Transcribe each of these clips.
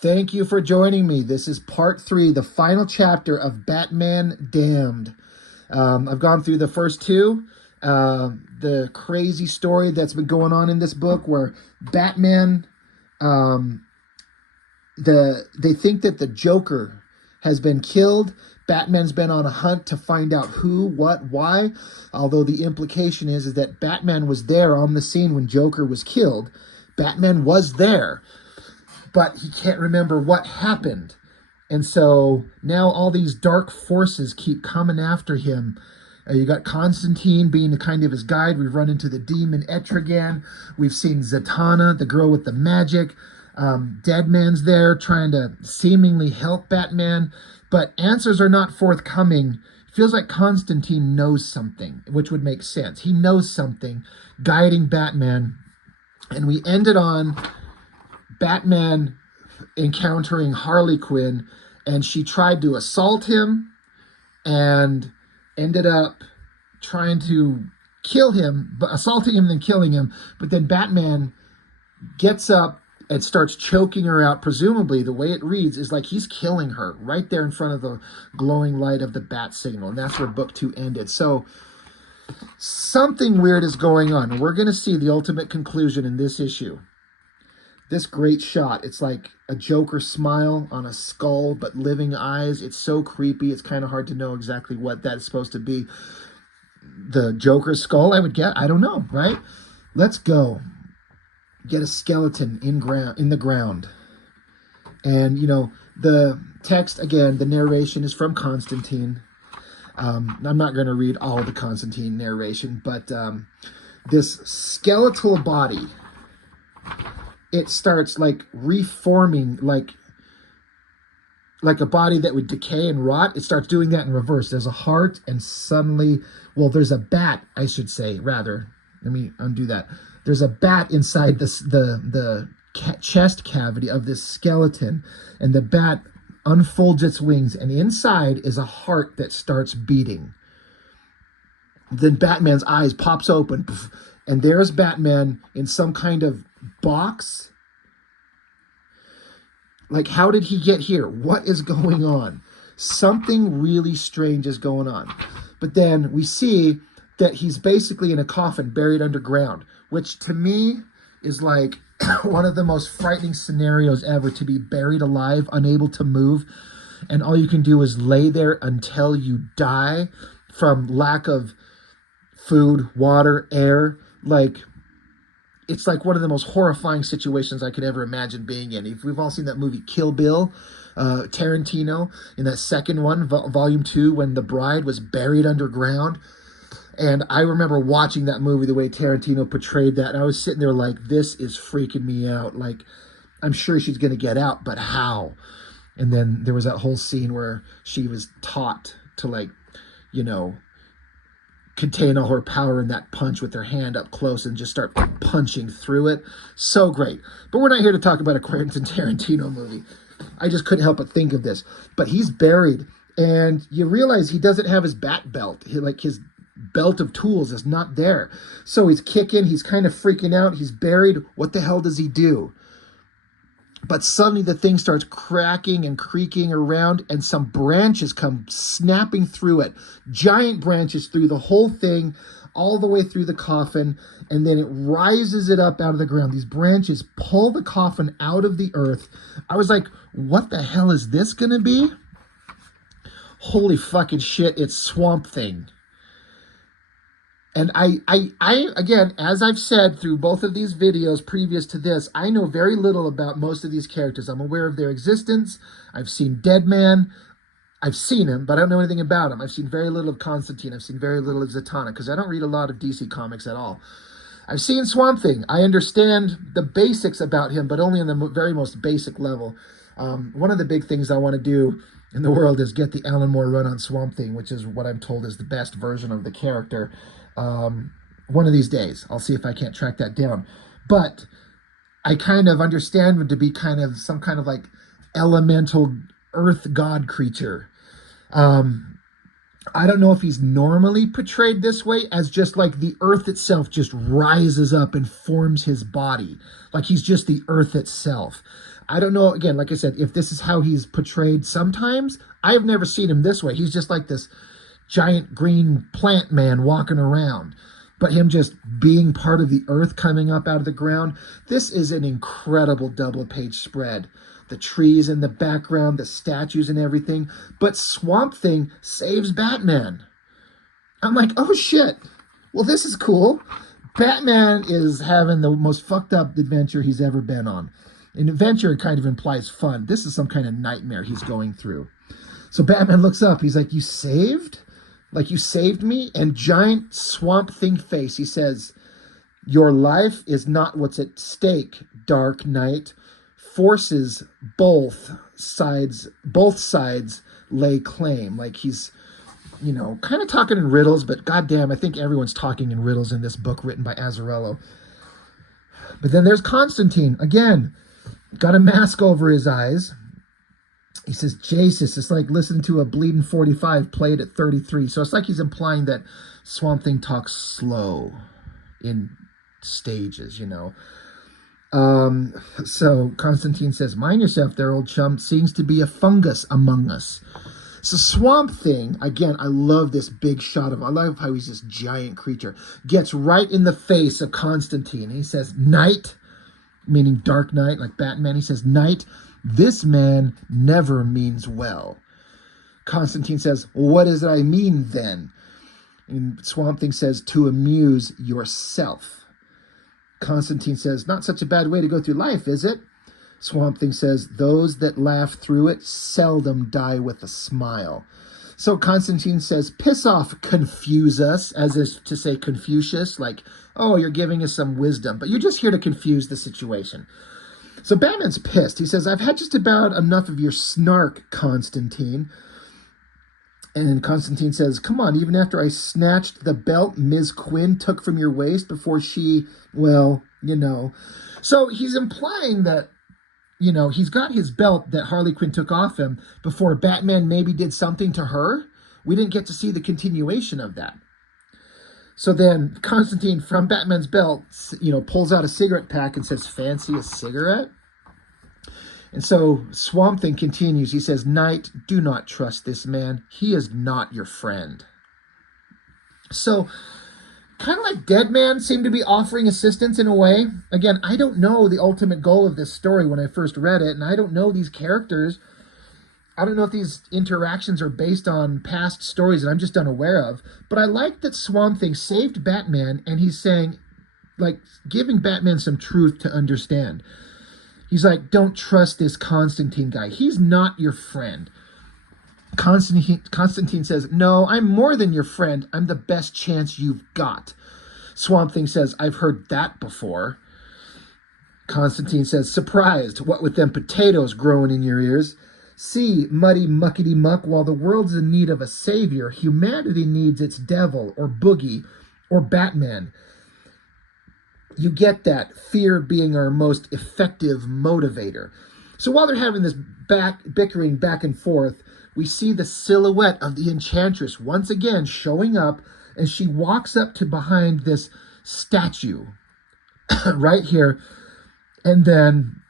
Thank you for joining me. This is part 3, the final chapter of Batman Damned. I've gone through the first two. The crazy story that's been going on in this book where Batman, they think that the Joker has been killed. Batman's been on a hunt to find out who, what, why. Although the implication is that Batman was there on the scene when Joker was killed. Batman was there, but he can't remember what happened. And so now all these dark forces keep coming after him. You got Constantine being kind of his guide. We've run into the demon Etrigan. We've seen Zatanna, the girl with the magic. Deadman's there trying to seemingly help Batman, but answers are not forthcoming. Feels like Constantine knows something, which would make sense. He knows something guiding Batman. And we ended on Batman encountering Harley Quinn, and she tried to assault him and ended up trying to kill him, but assaulting him and then killing him. But then Batman gets up and starts choking her out. Presumably, the way it reads is like he's killing her right there in front of the glowing light of the bat signal. And that's where book 2 ended. So something weird is going on. We're going to see the ultimate conclusion in this issue. This great shot. It's like a Joker smile on a skull, but living eyes. It's so creepy. It's kind of hard to know exactly what that is supposed to be. The Joker skull, I would get. I don't know, right? Let's go. Get a skeleton in the ground. And, you know, the text, again, the narration is from Constantine. I'm not going to read all the Constantine narration, but this skeletal body, it starts like reforming, like a body that would decay and rot. It starts doing that in reverse. There's a heart, and suddenly, well, there's a bat, I should say, rather. Let me undo that. There's a bat inside the chest cavity of this skeleton, and the bat unfolds its wings, and inside is a heart that starts beating. Then Batman's eyes pops open, and there's Batman in some kind of box. Like, how did he get here? What is going on? Something really strange is going on. But then we see that he's basically in a coffin buried underground, which to me is like one of the most frightening scenarios ever, to be buried alive, unable to move, and all you can do is lay there until you die from lack of food, water, air. Like, it's like one of the most horrifying situations I could ever imagine being in. If we've all seen that movie Kill Bill, Tarantino, in that second one, volume 2, when the bride was buried underground. And I remember watching that movie, the way Tarantino portrayed that, and I was sitting there like, this is freaking me out. Like, I'm sure she's going to get out, but how? And then there was that whole scene where she was taught to, like, you know, contain all her power in that punch with her hand up close and just start punching through it. So great. But we're not here to talk about a Quentin Tarantino movie. I just couldn't help but think of this. But he's buried, and you realize he doesn't have his bat belt. His belt of tools is not there. So he's kicking, he's kind of freaking out, he's buried. What the hell does he do? But suddenly the thing starts cracking and creaking around, and some branches come snapping through it. Giant branches through the whole thing, all the way through the coffin, and then it rises it up out of the ground. These branches pull the coffin out of the earth. I was like, what the hell is this gonna be? Holy fucking shit, it's Swamp Thing. And I again, as I've said through both of these videos previous to this, I know very little about most of these characters. I'm aware of their existence. I've seen Deadman. I've seen him, but I don't know anything about him. I've seen very little of Constantine. I've seen very little of Zatanna, because I don't read a lot of DC comics at all. I've seen Swamp Thing. I understand the basics about him, but only on the very most basic level. One of the big things I want to do in the world is get the Alan Moore run on Swamp Thing, which is what I'm told is the best version of the character. One of these days, I'll see if I can't track that down. But I kind of understand him to be kind of some kind of like elemental earth god creature. I don't know if he's normally portrayed this way, as just like the earth itself just rises up and forms his body. Like he's just the earth itself. I don't know, again, like I said, if this is how he's portrayed sometimes. I've never seen him this way. He's just like this giant green plant man walking around. But him just being part of the earth coming up out of the ground. This is an incredible double-page spread. The trees in the background, the statues and everything. But Swamp Thing saves Batman. I'm like, oh shit. Well, this is cool. Batman is having the most fucked up adventure he's ever been on. An adventure kind of implies fun. This is some kind of nightmare he's going through. So Batman looks up. He's like, you saved? Like, you saved me? And giant Swamp Thing face, he says, your life is not what's at stake, Dark Knight. Forces both sides lay claim. Like, he's, you know, kind of talking in riddles, but goddamn, I think everyone's talking in riddles in this book written by Azzarello. But then there's Constantine. Again, got a mask over his eyes. He says, Jesus, it's like listening to a bleeding 45 played at 33. So it's like he's implying that Swamp Thing talks slow in stages, you know. So Constantine says, mind yourself there, old chum. Seems to be a fungus among us. So Swamp Thing, again, I love this big shot of, I love how he's this giant creature, gets right in the face of Constantine. He says, Knight, meaning Dark Knight, like Batman. He says, Knight, this man never means well. Constantine says, well, what does I mean then? And Swamp Thing says, to amuse yourself. Constantine says, not such a bad way to go through life, is it? Swamp Thing says, those that laugh through it seldom die with a smile. So Constantine says, piss off, confuse us, as is to say Confucius, like, oh, you're giving us some wisdom, but you're just here to confuse the situation. So Batman's pissed. He says, I've had just about enough of your snark, Constantine. And then Constantine says, come on, even after I snatched the belt Ms. Quinn took from your waist before she, well, you know. So he's implying that, you know, he's got his belt that Harley Quinn took off him before Batman maybe did something to her. We didn't get to see the continuation of that. So then Constantine, from Batman's belt, you know, pulls out a cigarette pack and says, fancy a cigarette? And so Swamp Thing continues. He says, Knight, do not trust this man. He is not your friend. So kind of like Dead Man seemed to be offering assistance in a way. Again, I don't know the ultimate goal of this story when I first read it, and I don't know these characters. I don't know if these interactions are based on past stories that I'm just unaware of, but I like that Swamp Thing saved Batman, and he's saying, like, giving Batman some truth to understand. He's like, don't trust this Constantine guy. He's not your friend. Constantine says, no, I'm more than your friend. I'm the best chance you've got. Swamp Thing says, I've heard that before. Constantine says, surprised, what with them potatoes growing in your ears? See, muddy muckety muck, while the world's in need of a savior, humanity needs its devil or boogie or Batman. You get that, fear being our most effective motivator. So while they're having this bickering back and forth, we see the silhouette of the Enchantress once again showing up, and she walks up to behind this statue right here, and then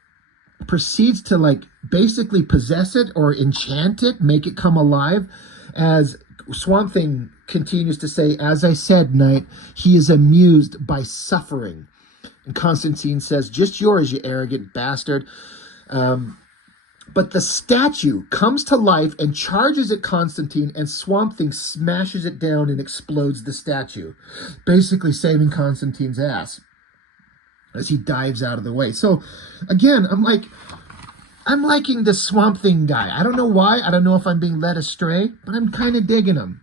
proceeds to, like, basically possess it or enchant it, make it come alive, as Swamp Thing continues to say, as I said, Knight, he is amused by suffering. And Constantine says, just yours, you arrogant bastard. But the statue comes to life and charges at Constantine, and Swamp Thing smashes it down and explodes the statue, basically saving Constantine's ass as he dives out of the way. So, again, I'm liking this Swamp Thing guy. I don't know why. I don't know if I'm being led astray, but I'm kind of digging him.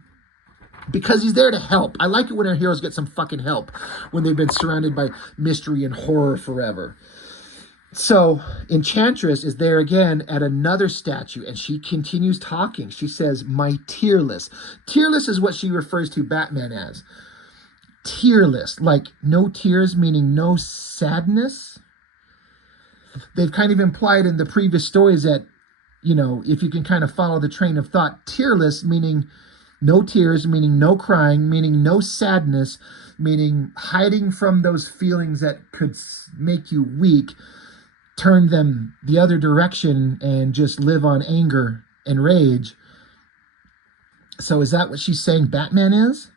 Because he's there to help. I like it when our heroes get some fucking help when they've been surrounded by mystery and horror forever. So Enchantress is there again at another statue, and she continues talking. She says, my tearless. Tearless is what she refers to Batman as. Tearless, like no tears, meaning no sadness. They've kind of implied in the previous stories that, you know, if you can kind of follow the train of thought, tearless meaning no tears, meaning no crying, meaning no sadness, meaning hiding from those feelings that could make you weak. turn them the other direction and just live on anger and rage. So is that what she's saying Batman is?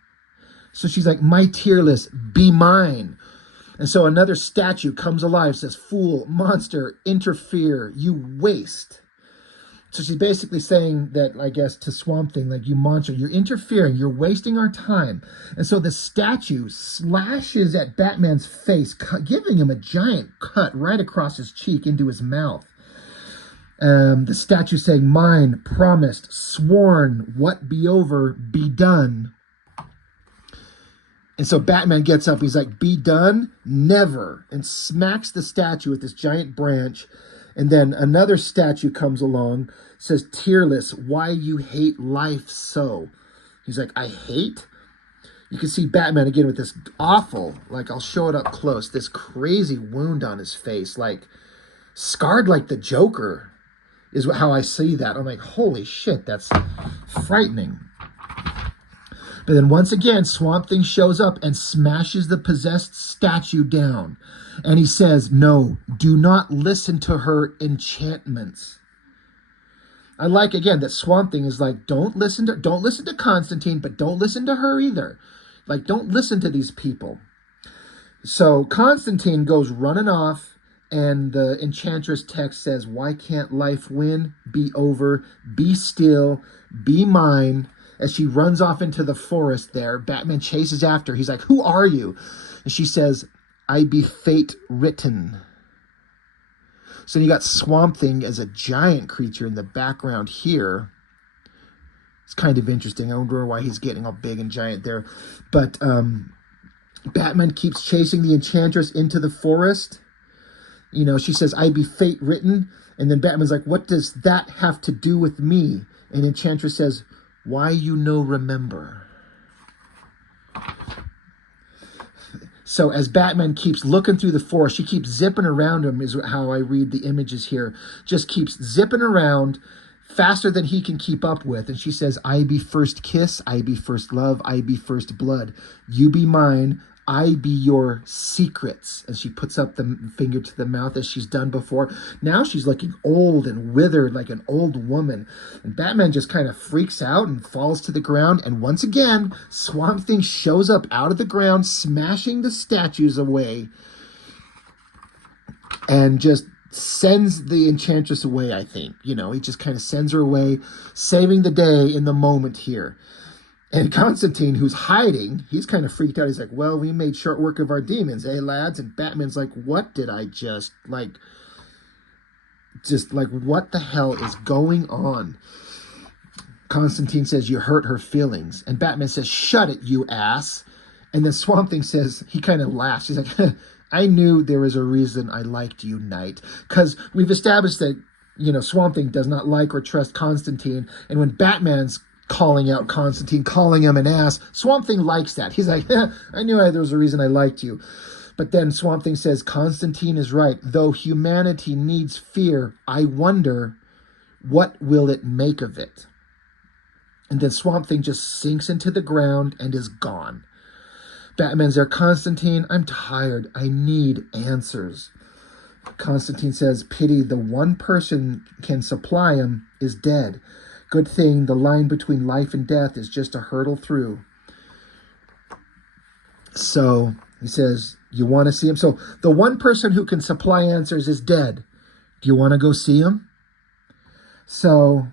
So she's like, my tearless, be mine. And so another statue comes alive, says, fool, monster, interfere, you waste. So she's basically saying that, I guess, to Swamp Thing, like, you monster, you're interfering, you're wasting our time. And so the statue slashes at Batman's face, giving him a giant cut right across his cheek into his mouth. The statue saying, mine, promised, sworn, what be over, be done. And so Batman gets up, he's like, be done? Never. And smacks the statue with this giant branch. And then another statue comes along, says, tearless, why you hate life so? He's like, I hate? You can see Batman again with this awful, like, I'll show it up close, this crazy wound on his face, like, scarred like the Joker is how I see that. I'm like, holy shit, that's frightening. But then once again, Swamp Thing shows up and smashes the possessed statue down. And he says, no, do not listen to her enchantments. I like, again, that Swamp Thing is like, don't listen to Constantine, but don't listen to her either. Like, don't listen to these people. So Constantine goes running off, and the Enchantress text says, why can't life win? Be over, be still, be mine. As she runs off into the forest there, Batman chases after. He's like, who are you? And she says, I be fate written. So you got Swamp Thing as a giant creature in the background here. It's kind of interesting. I wonder why he's getting all big and giant there. But Batman keeps chasing the Enchantress into the forest. You know, she says, I be fate written. And then Batman's like, what does that have to do with me? And Enchantress says, why you no remember? So as Batman keeps looking through the forest, she keeps zipping around him, is how I read the images here. Just keeps zipping around faster than he can keep up with. And she says, I be first kiss, I be first love, I be first blood. You be mine, I be your secrets. And she puts up the finger to the mouth as she's done before. Now she's looking old and withered like an old woman. And Batman just kind of freaks out and falls to the ground. And once again, Swamp Thing shows up out of the ground, smashing the statues away. And just sends the Enchantress away, I think. You know, he just kind of sends her away, saving the day in the moment here. And Constantine, who's hiding, he's kind of freaked out. He's like, well, we made short work of our demons, eh, lads? And Batman's like, what did I just like, what the hell is going on? Constantine says, you hurt her feelings. And Batman says, shut it, you ass. And then Swamp Thing says, he kind of laughs. He's like, I knew there was a reason I liked you, Knight. Because we've established that, you know, Swamp Thing does not like or trust Constantine. And when Batman's calling out Constantine, calling him an ass, Swamp Thing likes that. He's like, I knew there was a reason I liked you. But then Swamp Thing says, Constantine is right. Though humanity needs fear, I wonder, what will it make of it? And then Swamp Thing just sinks into the ground and is gone. Batman's there, Constantine, I'm tired. I need answers. Constantine says, pity the one person can supply him is dead. Good thing the line between life and death is just a hurdle through. So he says, you want to see him? So the one person who can supply answers is dead. Do you want to go see him? So,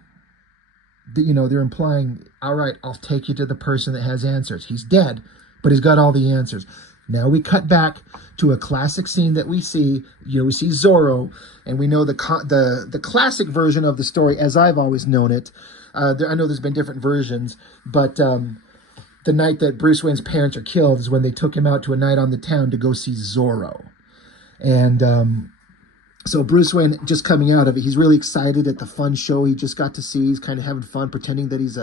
you know, they're implying, all right, I'll take you to the person that has answers. He's dead, but he's got all the answers. Now we cut back to a classic scene that we see. You know, we see Zorro, and we know the classic version of the story, as I've always known it. I know there's been different versions, but the night that Bruce Wayne's parents are killed is when they took him out to a night on the town to go see Zorro. And so Bruce Wayne, just coming out of it, he's really excited at the fun show he just got to see. He's kind of having fun, pretending that he's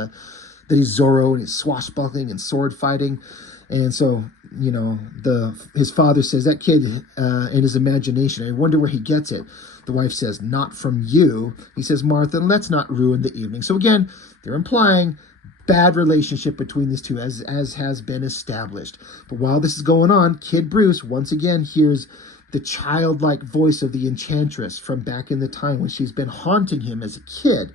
Zorro, and he's swashbuckling and sword fighting. And so, you know, his father says, that kid in his imagination, I wonder where he gets it. The wife says, not from you. He says, Martha, let's not ruin the evening. So again, they're implying bad relationship between these two, as has been established. But while this is going on, Kid Bruce once again hears the childlike voice of the enchantress from back in the time when she's been haunting him as a kid.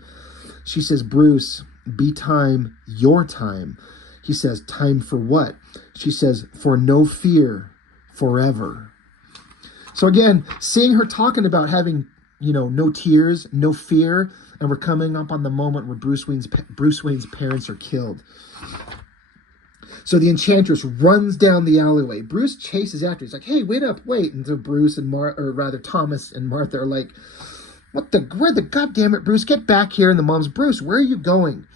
She says, Bruce, be time, your time. He says, time for what? She says, for no fear, forever. So again, seeing her talking about having, no tears, no fear, and we're coming up on the moment where Bruce Wayne's parents are killed. So the enchantress runs down the alleyway. Bruce chases after. He's like, hey, wait up, wait. And so Bruce and Thomas and Martha are like, where the goddamn it, Bruce, get back here. And the mom's, Bruce, where are you going?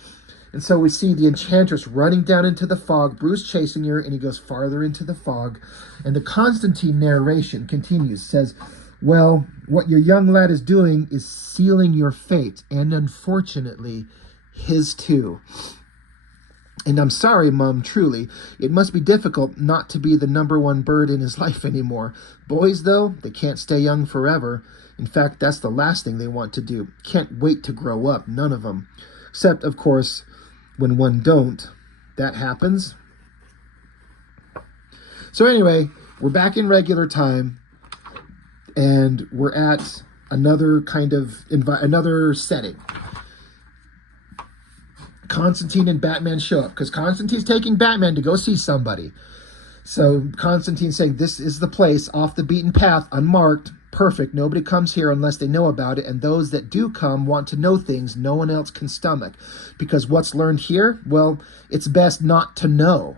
And so we see the enchantress running down into the fog, Bruce chasing her, and he goes farther into the fog. And the Constantine narration continues, says, well, what your young lad is doing is sealing your fate, and unfortunately, his too. And I'm sorry, Mom, truly. It must be difficult not to be the number one bird in his life anymore. Boys, though, they can't stay young forever. In fact, that's the last thing they want to do. Can't wait to grow up, none of them. Except, of course, when one don't. That happens. So anyway, we're back in regular time, and we're at another another setting. Constantine and Batman show up because Constantine's taking Batman to go see somebody. So Constantine's saying, this is the place, off the beaten path, unmarked, perfect. Nobody comes here unless they know about it. And those that do come want to know things no one else can stomach. Because what's learned here? Well, it's best not to know.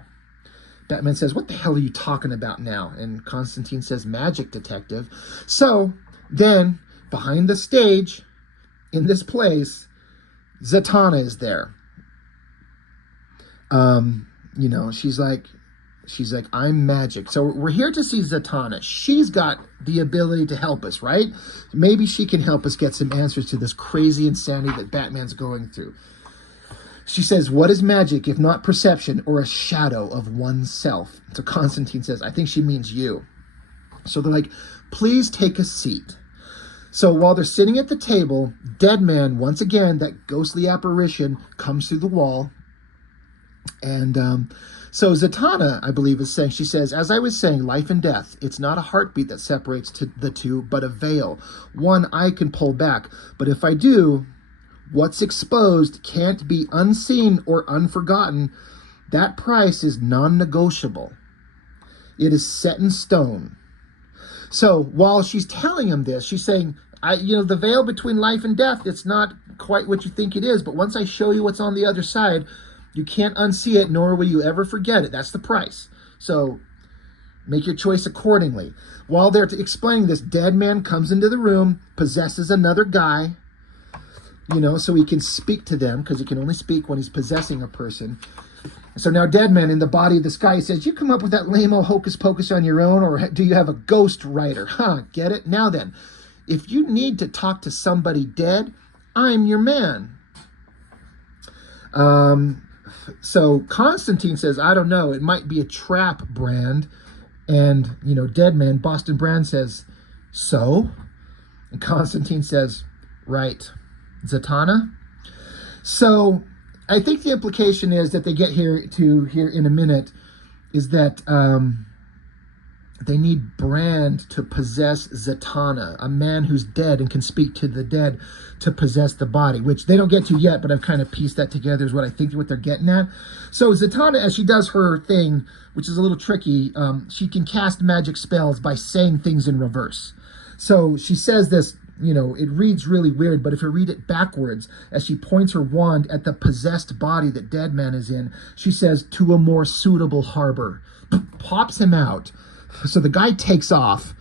Batman says, what the hell are you talking about now? And Constantine says, magic, detective. So then, behind the stage, in this place, Zatanna is there. She's like, I'm magic. So we're here to see Zatanna. She's got the ability to help us, right? Maybe she can help us get some answers to this crazy insanity that Batman's going through. She says, what is magic if not perception or a shadow of oneself? So Constantine says, I think she means you. So they're like, please take a seat. So while they're sitting at the table, Deadman, once again, that ghostly apparition, comes through the wall. And so Zatanna, I believe, is saying, she says, as I was saying, life and death, it's not a heartbeat that separates the two, but a veil. One I can pull back. But if I do, what's exposed can't be unseen or unforgotten. That price is non-negotiable. It is set in stone. So while she's telling him this, she's saying, the veil between life and death, it's not quite what you think it is. But once I show you what's on the other side, you can't unsee it, nor will you ever forget it. That's the price. So make your choice accordingly. While they're explaining this, Deadman comes into the room, possesses another guy, so he can speak to them, because he can only speak when he's possessing a person. So now Deadman, in the body of this guy, says, you come up with that lame-o hocus pocus on your own, or do you have a ghost writer? Get it? Now then, if you need to talk to somebody dead, I'm your man. So Constantine says, I don't know, it might be a trap, Brand. And, Deadman, Boston Brand, says, so? And Constantine says, right. Zatanna? So I think the implication is that they get here in a minute is that they need Brand to possess Zatanna, a man who's dead and can speak to the dead, to possess the body, which they don't get to yet, but I've kind of pieced that together is what I think what they're getting at. So Zatanna, as she does her thing, which is a little tricky, she can cast magic spells by saying things in reverse. So she says this, it reads really weird, but if you read it backwards, as she points her wand at the possessed body that Deadman is in, she says, to a more suitable harbor, pops him out. So the guy takes off.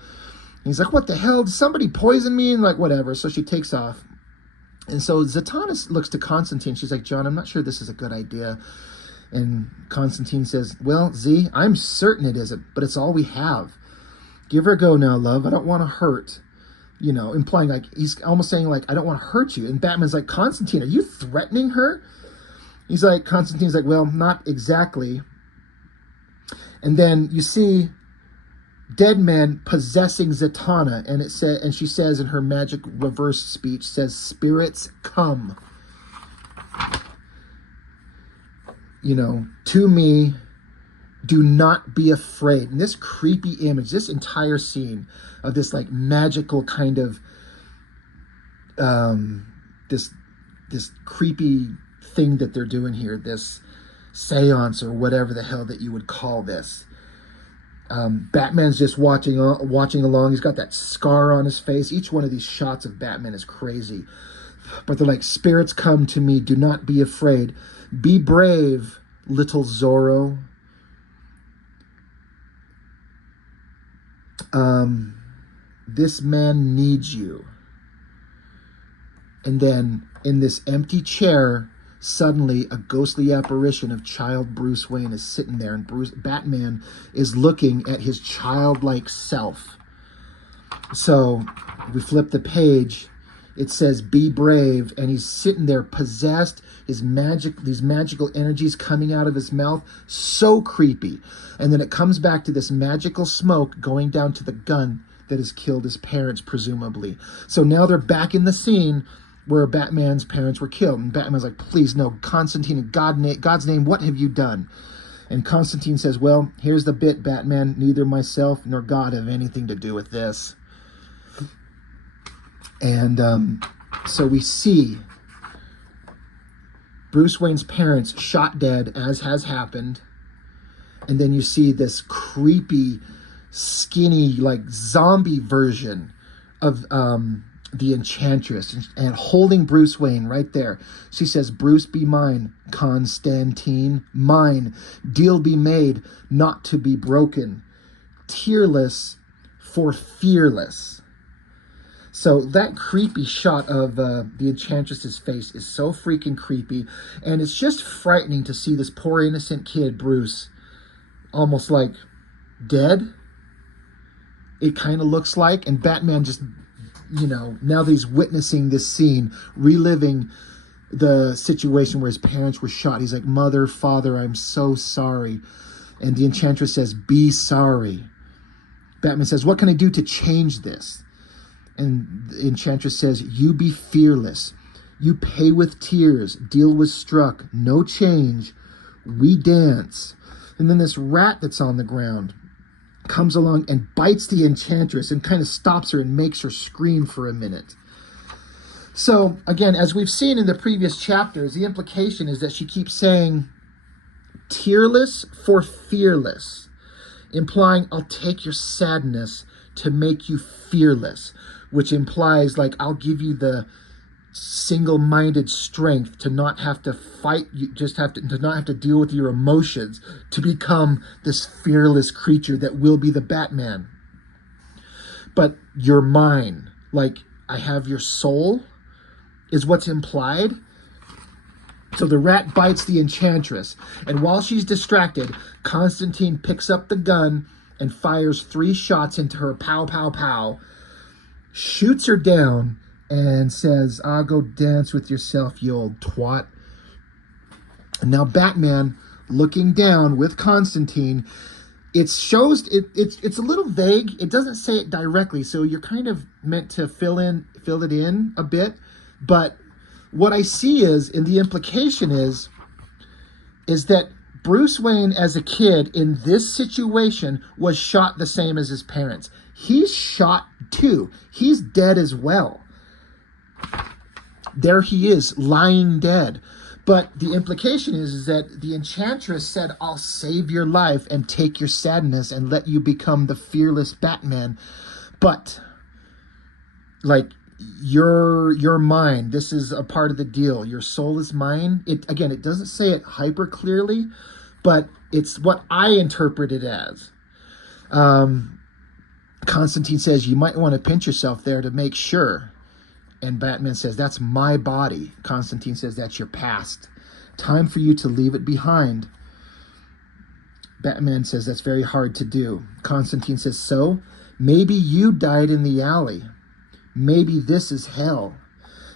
He's like, what the hell? Did somebody poison me? And like, whatever. So she takes off. And so Zatanna looks to Constantine. She's like, John, I'm not sure this is a good idea. And Constantine says, well, Z, I'm certain it isn't, but it's all we have. Give her a go now, love. I don't want to hurt. Implying like, he's almost saying like, I don't want to hurt you. And Batman's like, Constantine, are you threatening her? Constantine's like, well, not exactly. And then you see Deadman possessing Zatanna, and she says in her magic reverse speech, says, spirits come. To me, Do not be afraid. And this creepy image, this entire scene of this like magical kind of this creepy thing that they're doing here, this seance or whatever the hell that you would call this. Batman's just watching along. He's got that scar on his face. Each one of these shots of Batman is crazy. But they're like, spirits come to me. Do not be afraid. Be brave, little Zorro. This man needs you. And then in this empty chair, suddenly a ghostly apparition of child Bruce Wayne is sitting there, and Batman is looking at his childlike self. So we flip the page, it says be brave, and he's sitting there possessed, these magical energies coming out of his mouth, so creepy. And then it comes back to this magical smoke going down to the gun that has killed his parents, presumably. So now they're back in the scene where Batman's parents were killed. And Batman's like, please, no, Constantine, in God's name, what have you done? And Constantine says, well, here's the bit, Batman. Neither myself nor God have anything to do with this. And so we see Bruce Wayne's parents shot dead, as has happened. And then you see this creepy, skinny, like zombie version of the Enchantress, and holding Bruce Wayne right there. She says, Bruce, be mine, Constantine, mine. Deal be made, not to be broken. Tearless for fearless. So that creepy shot of the Enchantress's face is so freaking creepy. And it's just frightening to see this poor innocent kid, Bruce, almost like dead. It kind of looks like. And Batman just, now that he's witnessing this scene, reliving the situation where his parents were shot, he's like, Mother, Father, I'm so sorry. And the Enchantress says, be sorry. Batman says, what can I do to change this? And the Enchantress says, you be fearless. You pay with tears. Deal was struck. No change. We dance. And then this rat that's on the ground comes along and bites the Enchantress and kind of stops her and makes her scream for a minute. So, again, as we've seen in the previous chapters, the implication is that she keeps saying, tearless for fearless, implying I'll take your sadness to make you fearless, which implies, like, I'll give you the single-minded strength to not have to fight, you just have to not have to deal with your emotions, to become this fearless creature that will be the Batman. But you're mine, like I have your soul, is what's implied. So the rat bites the Enchantress, and while she's distracted, Constantine picks up the gun and fires 3 shots into her, pow, pow, pow, shoots her down, and says, I'll go dance with yourself, you old twat. And now Batman, looking down with Constantine, it's a little vague. It doesn't say it directly, so you're kind of meant to fill it in a bit. But what I see is, and the implication is that Bruce Wayne as a kid in this situation was shot the same as his parents. He's shot too. He's dead as well. There he is, lying dead. But the implication is that the Enchantress said, I'll save your life and take your sadness and let you become the fearless Batman. But, like, you're mine. This is a part of the deal. Your soul is mine. It doesn't say it hyper clearly, but it's what I interpret it as. Constantine says, you might want to pinch yourself there to make sure. And Batman says, that's my body. Constantine says, that's your past. Time for you to leave it behind. Batman says, that's very hard to do. Constantine says, so? Maybe you died in the alley. Maybe this is hell.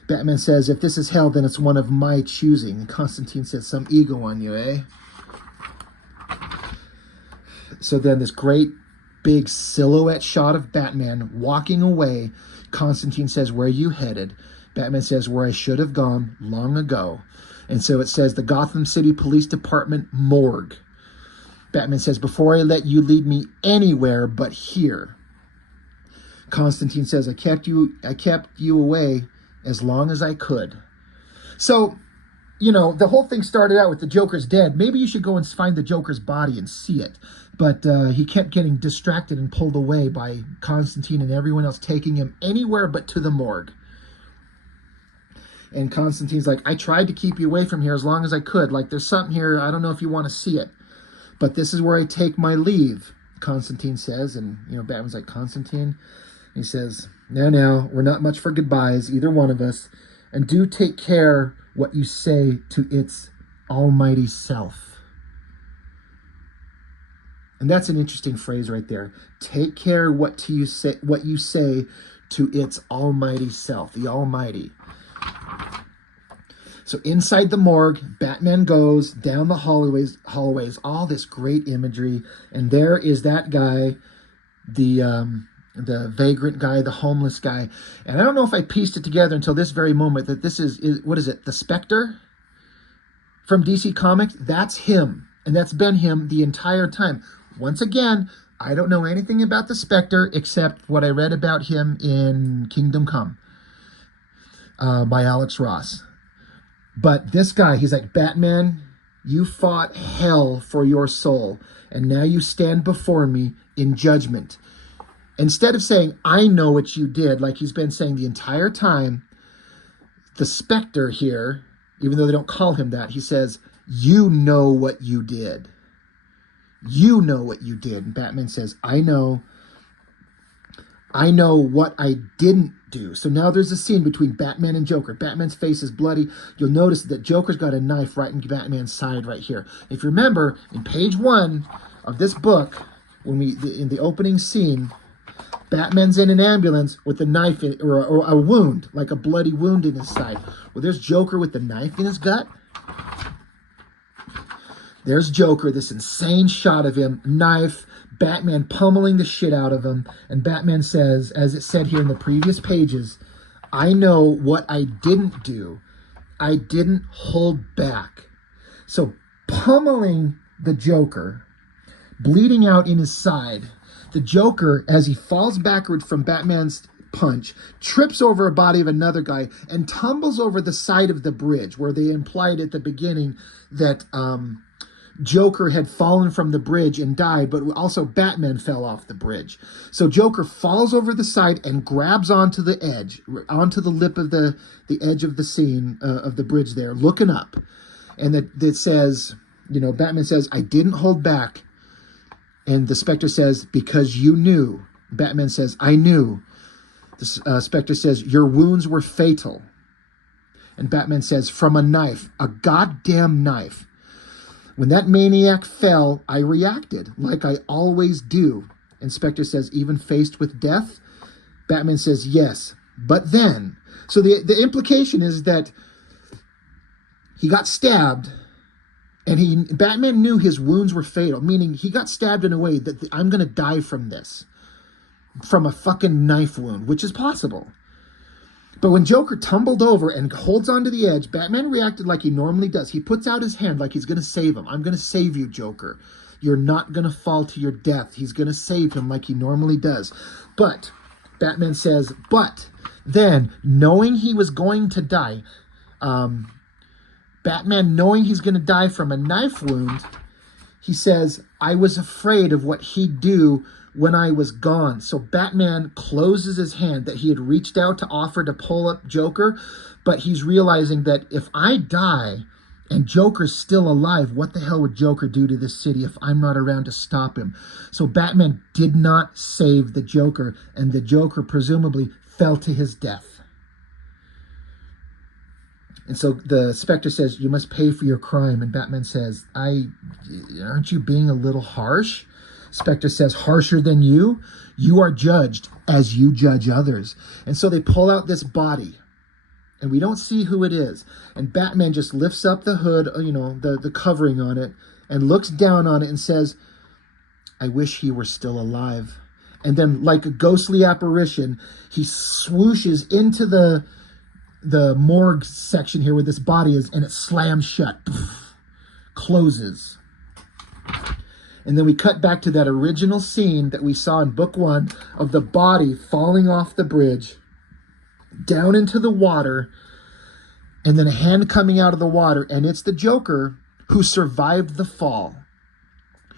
Batman says, if this is hell, then it's one of my choosing. And Constantine says, some ego on you, eh? So then this great big silhouette shot of Batman walking away. Constantine says, where are you headed? Batman says, where I should have gone long ago. And so it says the Gotham City Police Department morgue. Batman says, before I let you lead me anywhere but here. Constantine says, I kept you away as long as I could. So, you know, the whole thing started out with the Joker's dead. Maybe you should go and find the Joker's body and see it. But he kept getting distracted and pulled away by Constantine and everyone else taking him anywhere but to the morgue. And Constantine's like, I tried to keep you away from here as long as I could. Like, there's something here. I don't know if you want to see it. But this is where I take my leave, Constantine says. And, you know, Batman's like, Constantine? He says, now, we're not much for goodbyes, either one of us. And do take care what you say to its almighty self. And that's an interesting phrase right there. Take care what you say to its almighty self, the Almighty. So inside the morgue, Batman goes down the hallways, all this great imagery, and there is that guy, the vagrant guy, the homeless guy. And I don't know if I pieced it together until this very moment that this is what is it, the Spectre from DC Comics? That's him, and that's been him the entire time. Once again, I don't know anything about the Spectre except what I read about him in Kingdom Come by Alex Ross. But this guy, he's like, Batman, you fought hell for your soul, and now you stand before me in judgment. Instead of saying, I know what you did, like he's been saying the entire time, the Spectre here, even though they don't call him that, he says, you know what you did. You know what you did. And Batman says, I know what I didn't do. So now there's a scene between Batman and Joker. Batman's face is bloody. You'll notice that Joker's got a knife right in Batman's side right here. If you remember, in page 1 of this book, in the opening scene, Batman's in an ambulance with a knife or a wound, like a bloody wound in his side. Well, there's Joker with the knife in his gut. There's Joker, this insane shot of him, knife, Batman pummeling the shit out of him. And Batman says, as it said here in the previous pages, I know what I didn't do. I didn't hold back. So pummeling the Joker, bleeding out in his side, the Joker, as he falls backward from Batman's punch, trips over a body of another guy and tumbles over the side of the bridge, where they implied at the beginning that Joker had fallen from the bridge and died, but also Batman fell off the bridge. So Joker falls over the side and grabs onto the edge, onto the lip of the edge of the scene, of the bridge there, looking up. And that says, you know, Batman says, I didn't hold back. And the Spectre says, because you knew. Batman says, I knew. The Spectre says, your wounds were fatal. And Batman says, from a knife, a goddamn knife. When that maniac fell, I reacted, like I always do. And Spectre says, even faced with death? Batman says, yes, but then. So the implication is that he got stabbed, and Batman knew his wounds were fatal, meaning he got stabbed in a way that I'm going to die from this, from a fucking knife wound, which is possible. But when Joker tumbled over and holds onto the edge, Batman reacted like he normally does. He puts out his hand like he's going to save him. I'm going to save you, Joker. You're not going to fall to your death. He's going to save him like he normally does. But Batman says, but then, knowing he was going to die, Batman, knowing he's going to die from a knife wound, he says, I was afraid of what he'd do when I was gone. So Batman closes his hand that he had reached out to offer to pull up Joker, but he's realizing that if I die and Joker's still alive, what the hell would Joker do to this city if I'm not around to stop him? So Batman did not save the Joker, and the Joker presumably fell to his death. And so the Spectre says, you must pay for your crime. And Batman says, aren't you being a little harsh? Spectre says, harsher than you? You are judged as you judge others. And so they pull out this body, and we don't see who it is. And Batman just lifts up the hood, you know, the covering on it, and looks down on it and says, I wish he were still alive. And then, like a ghostly apparition, he swooshes into the morgue section here where this body is, and it slams shut. Closes. And then we cut back to that original scene that we saw in book 1 of the body falling off the bridge down into the water, and then a hand coming out of the water, and it's the Joker who survived the fall.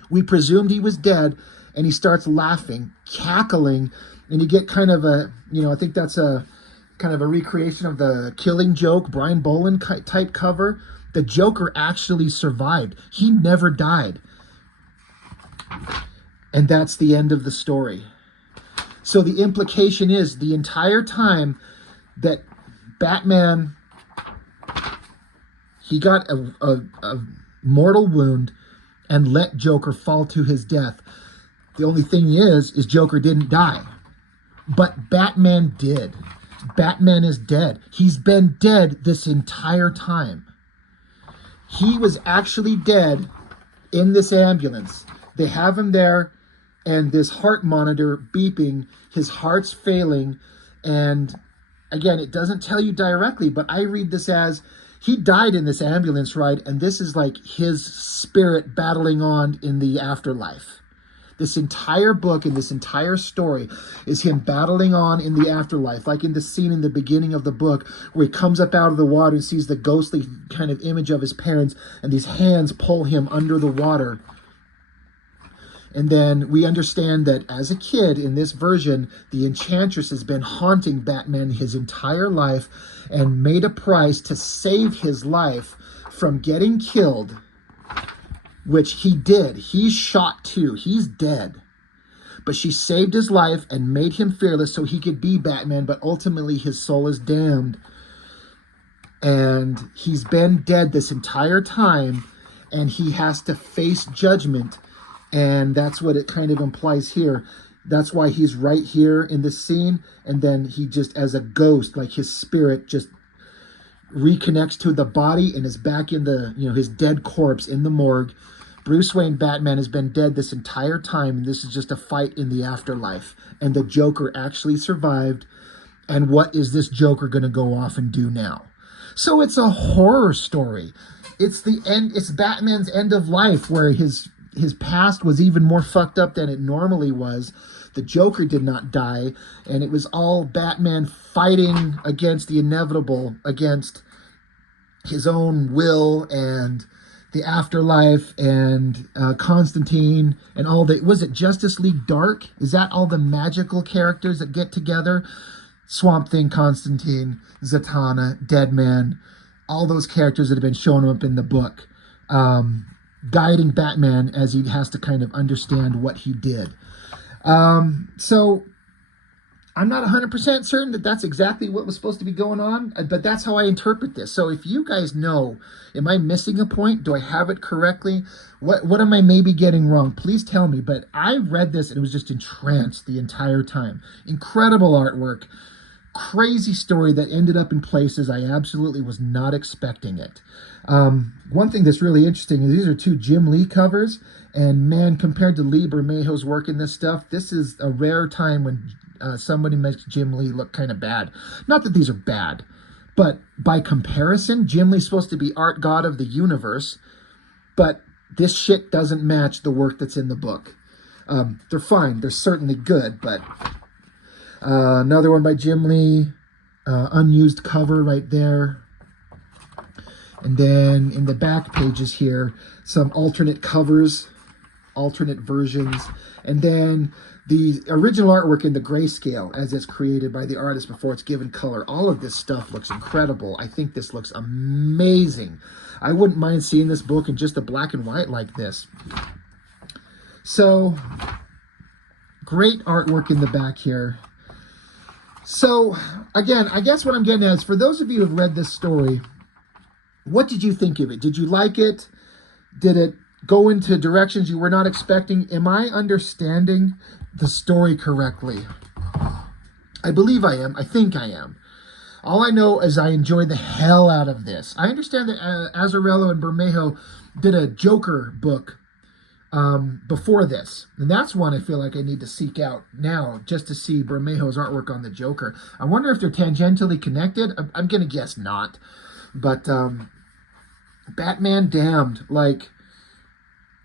We presumed he was dead, and he starts laughing, cackling, and you get kind of a, I think that's a kind of a recreation of the Killing Joke, Brian Boland type cover. The Joker actually survived. He never died. And that's the end of the story. So the implication is the entire time that Batman, he got a mortal wound and let Joker fall to his death. The only thing is Joker didn't die. But Batman did. Batman is dead. He's been dead this entire time. He was actually dead in this ambulance. They have him there, and this heart monitor beeping, his heart's failing, and again, it doesn't tell you directly, but I read this as he died in this ambulance ride, and this is like his spirit battling on in the afterlife. This entire book and this entire story is him battling on in the afterlife, like in the scene in the beginning of the book where he comes up out of the water and sees the ghostly kind of image of his parents, and these hands pull him under the water. And then we understand that as a kid in this version, the Enchantress has been haunting Batman his entire life and made a price to save his life from getting killed, which he did. He's shot too. He's dead. But she saved his life and made him fearless so he could be Batman, but ultimately his soul is damned. And he's been dead this entire time, and he has to face judgment. And that's what it kind of implies here. That's why he's right here in this scene. And then he just, as a ghost, like his spirit just reconnects to the body and is back in the, his dead corpse in the morgue. Bruce Wayne Batman has been dead this entire time, and this is just a fight in the afterlife. And the Joker actually survived. And what is this Joker going to go off and do now? So it's a horror story. It's the end. It's Batman's end of life, where his past was even more fucked up than it normally was. The Joker did not die, and it was all Batman fighting against the inevitable, against his own will and the afterlife and Constantine and all the... Was it Justice League Dark? Is that all the magical characters that get together? Swamp Thing, Constantine, Zatanna, Deadman, all those characters that have been shown up in the book. Guiding Batman as he has to kind of understand what he did. So I'm not 100% certain that that's exactly what was supposed to be going on, but that's how I interpret this. So if you guys know, am I missing a point? Do I have it correctly? What am I maybe getting wrong? Please tell me. But I read this and it was just entranced the entire time. Incredible artwork. Crazy story that ended up in places I absolutely was not expecting it. One thing that's really interesting is these are 2 Jim Lee covers, and man, compared to Lee Bermejo's work in this stuff, this is a rare time when somebody makes Jim Lee look kind of bad. Not that these are bad, but by comparison, Jim Lee's supposed to be art god of the universe, but this shit doesn't match the work that's in the book. They're fine. They're certainly good, but... another one by Jim Lee, unused cover right there. And then in the back pages here, some alternate covers, alternate versions. And then the original artwork in the grayscale as it's created by the artist before it's given color. All of this stuff looks incredible. I think this looks amazing. I wouldn't mind seeing this book in just a black and white like this. So, great artwork in the back here. So, again, I guess what I'm getting at is, for those of you who have read this story, what did you think of it? Did you like it? Did it go into directions you were not expecting? Am I understanding the story correctly? I believe I am. I think I am. All I know is I enjoyed the hell out of this. I understand that Azzarello and Bermejo did a Joker book before this, and that's one I feel like I need to seek out now just to see Bermejo's artwork on the Joker. I wonder if they're tangentially connected. I'm gonna guess not, but Batman Damned, like,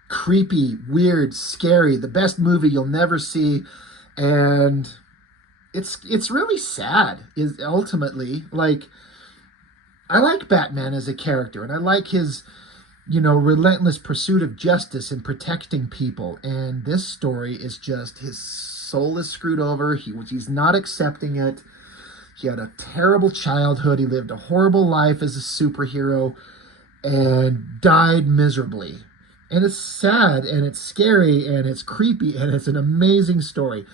creepy, weird, scary, the best movie you'll never see. And it's really sad, is ultimately. Like, I like Batman as a character, and I like his, relentless pursuit of justice and protecting people. And this story is just, his soul is screwed over. He's not accepting it. He had a terrible childhood. He lived a horrible life as a superhero and died miserably. And it's sad, and it's scary, and it's creepy, and it's an amazing story.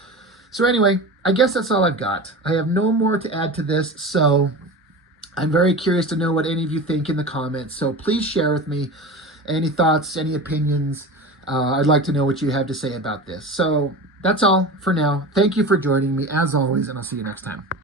So anyway, I guess that's all I've got. I have no more to add to this, so I'm very curious to know what any of you think in the comments. So please share with me any thoughts, any opinions. I'd like to know what you have to say about this. So that's all for now. Thank you for joining me, as always, and I'll see you next time.